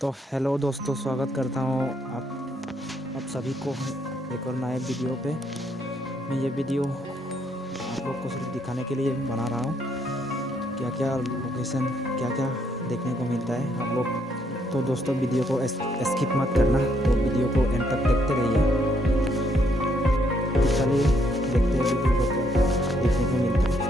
तो हेलो दोस्तों, स्वागत करता हूँ आप सभी को एक और नए वीडियो पे। मैं ये वीडियो आप लोग को सिर्फ दिखाने के लिए बना रहा हूँ, क्या क्या लोकेशन, क्या क्या देखने को मिलता है आप लोग। तो दोस्तों, वीडियो को स्किप मत करना, तो वीडियो को एंड तक देखते रहिए। तो चलिए देखते हैं वीडियो को क्या देखने को मिलता है।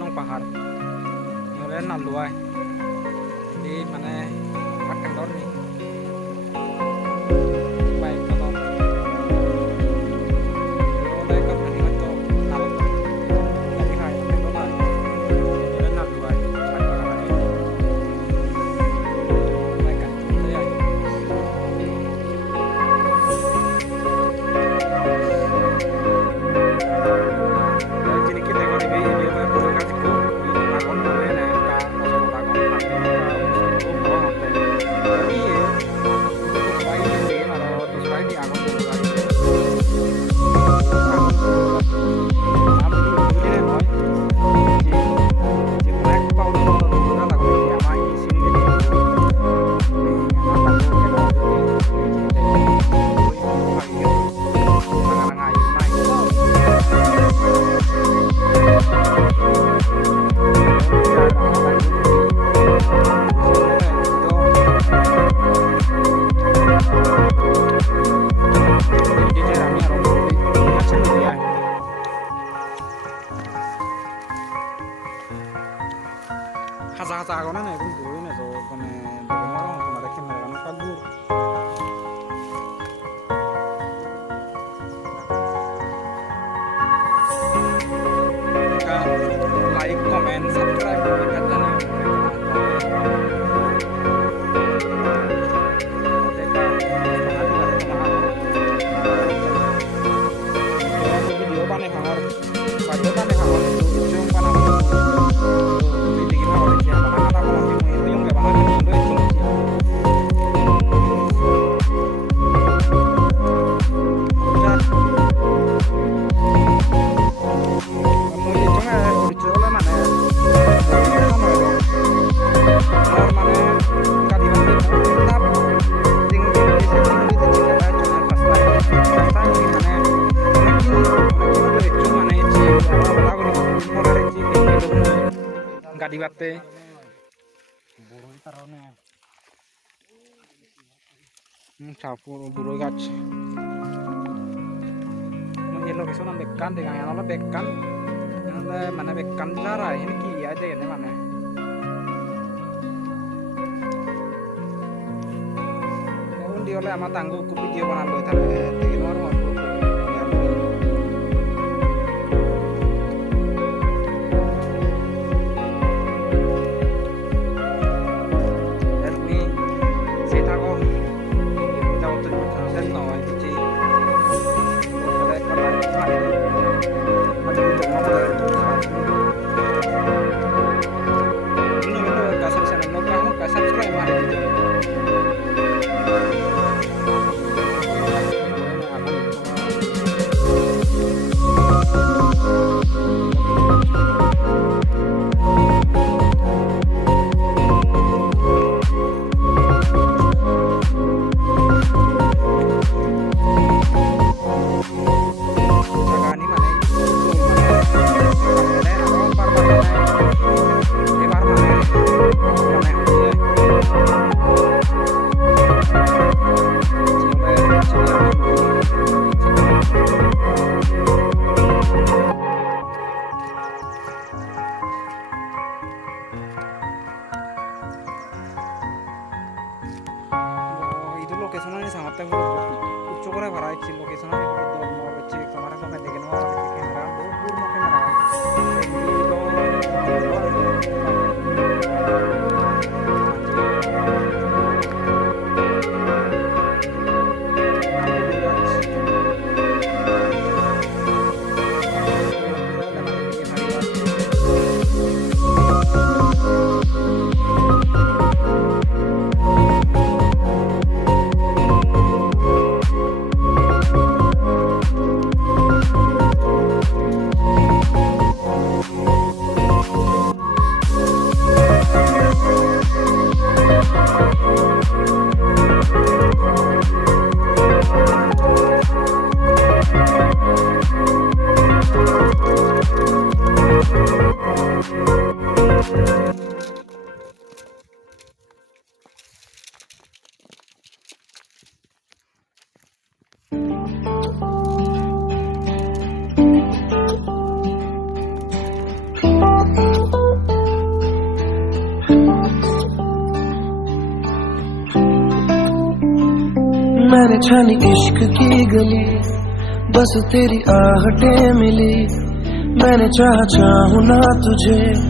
nong pahar ini naluai di mana akan dor nih baik kalau oleh kan ini kan tuh nalar dari hai akan dor lah ini naluai baik pahar ini baik kan ya jadi kita kalau ini dia mau kasih ku akan boleh nih kak kalau akan hasa-hasa ako na kung gawin na so kung tumarekin na kami pag-gur like, comment, subscribe dekat channel video pa nih hangor pada pa nih hangor yung panang nggak diwate burung tarone sapu burung gach yellow keso na bekkan dengan yang ala bekkan mana bekkan cara ini ki aja ya mana undi oleh ama tangguh ku video banan lo tare tegin war war location ini sangat ucuk করে ভরা আছে location আমি পুরো দল মো বেচে তোমার কমে দেখেন ওর ক্যামেরা বহুত দূর মো ক্যামেরা मैंने छानी इश्क की गली, बस तेरी आहटें मिली। मैंने चाहूँ ना तुझे,